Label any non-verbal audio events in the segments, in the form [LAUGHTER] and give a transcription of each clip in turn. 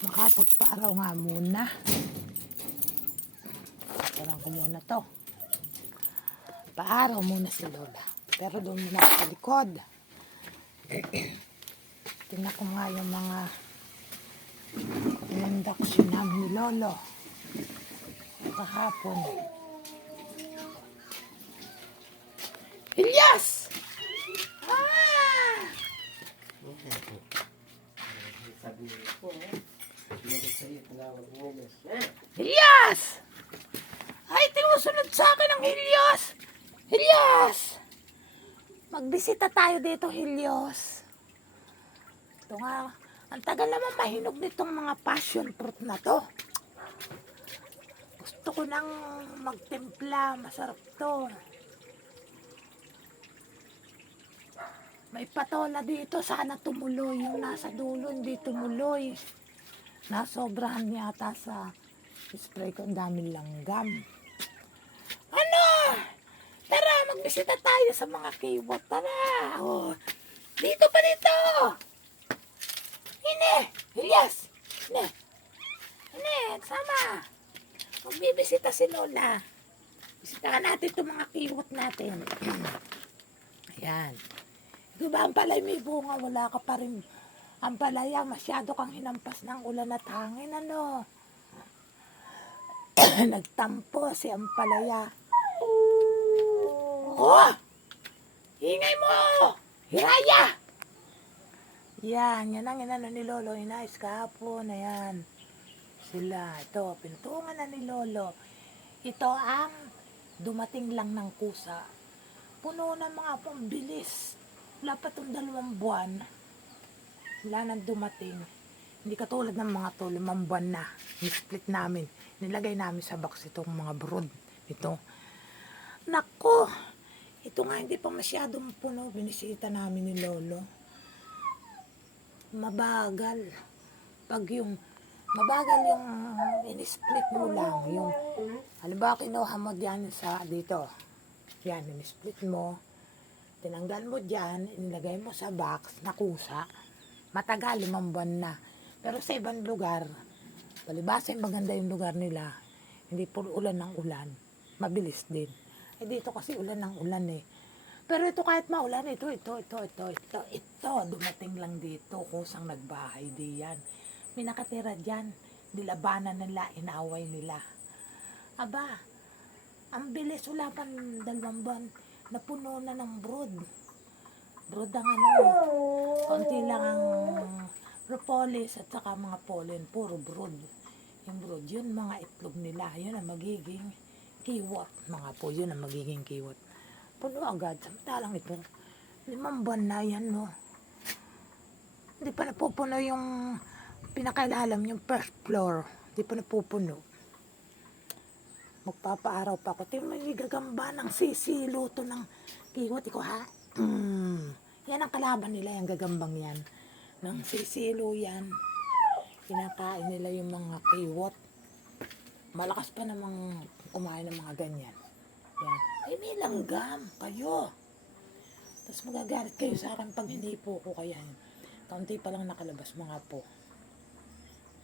Makapagpaaraw nga muna. Parang ko muna to. Paaraw muna si Lola. Pero doon muna sa likod. [CLEARS THROAT] Tingnan ko nga yung mga induction namin ni Lolo. Kahapon. Ilyas! Sabi ko, hindi sa'yo, tinawag mo Elias. Eh, Ilyas! Ay, tinusunod sa akin ang Helios! Helios! Magbisita tayo dito, Helios. Ito nga, ang tagal naman mahinog nitong mga passion fruit na to. Gusto ko nang magtimpla, masarap to. May patola dito, sana tumuloy. Yung nasa dulo, hindi tumuloy. Nasobrahan yata sa spray ko. Ang daming langgam. Ano? Tara, magbisita tayo sa mga kiwot. Tara. Oh. Dito pa dito. Hine. Elias. Hine. Hine, sama. Magbibisita si Lola. Bisitahan natin itong mga kiwot natin. [CLEARS THROAT] Ayan. Di ba ang palay may bunga, wala ka pa rin. Ang palaya, masyado kang hinampas ng ulan at hangin, ano. [CLEARS THROAT] Nagtampo si ang palaya. Oh! Ingay mo! Hiraya! Yan, yan ang inano ni Lolo. Inayos kahapon, ayan. Sila, ito, pintungan na ni Lolo. Ito ang dumating lang ng kusa. Puno ng mga pambilis. Wala pa itong dalawang buwan. Wala nang dumating. Hindi katulad ng mga to, limang na. Ni-split namin. Nilagay namin sa box itong mga brood. Ito. Nako! Ito nga hindi pa masyadong puno. Binisita namin ni Lolo. Mabagal. Pag yung mabagal yung in-split mo lang. Yung, halimbawa kinuha mo dyan sa dito. Yan, in-split mo tinanggal mo dyan, inilagay mo sa box na kusa, matagal, limang buwan na. Pero sa ibang lugar, palibasa yung maganda yung lugar nila, hindi puro ulan ng ulan, mabilis din. Eh dito kasi ulan ng ulan eh. Pero ito kahit maulan, ito, ito, ito, ito, ito, ito, dumating lang dito, kusang nagbahay di yan. May nakatira dyan, nilabanan nila, inaway nila. Aba, ang bilis, wala pang dalawang buwan, napuno na ng brood. Brood ang ano, konti lang ang propolis at saka mga pollen, puro brood. Yung brood, yun mga itlog nila, yun ang magiging kiwot. Mga po, yun ang magiging kiwot. Puno agad, samantalang ito, limang buwan na yan, no. Hindi pa napupuno yung pinakailalam, yung first floor. Hindi pa napupuno magpapaaraw pa ako. Tingnan mo yung gagamba ng sisilo to ng kiwot ko ha. Mm. [CLEARS THROAT] Yan ang kalaban nila, yung gagambang yan. Ng sisilo yan. Kinakain nila yung mga kiwot. Malakas pa namang kumain ng mga ganyan. Yan. Ay, may langgam kayo. Tapos magagalit kayo sa akin pag hindi po ko kaya. Kaunti pa lang nakalabas mga po.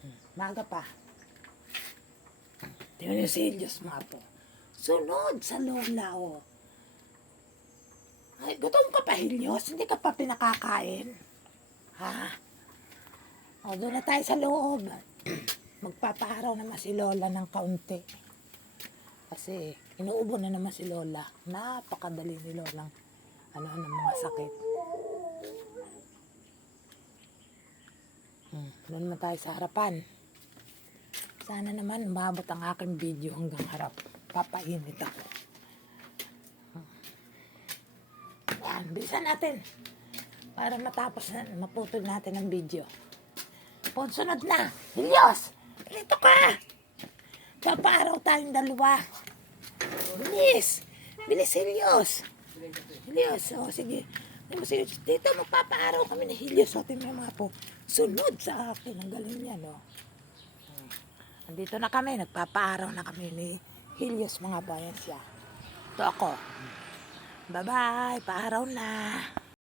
Hmm. Maga pa. Elias mga po. Sunod sa lola, oh. Ay, gutom ka pa, Helios? Hindi ka pa pinakakain? Ha? O, doon na tayo sa loob. [CLEARS THROAT] Magpapaaraw naman si Lola ng kaunti. Kasi, inuubo na naman si Lola. Napakadali ni Lolang ano, ano, mga sakit. Hmm, doon naman tayo sa harapan. Sana naman umabot ang aking video hanggang harap. Papainit ako. Yan, bilisan natin. Para matapos na, maputol natin ang video. Pon, sunod na. Helios! Dito ka! Papaaraw tayong dalawa. Bilis! Bilis, Helios! Helios, o sige. Ano si Dito, magpapaaraw kami ni Helios. O, tingnan mga po. Sunod sa akin. Ang galing niya, no? Andito na kami, nagpapaaraw na kami ni Helios mga bayan siya. Ito ako. Bye-bye, paaraw na.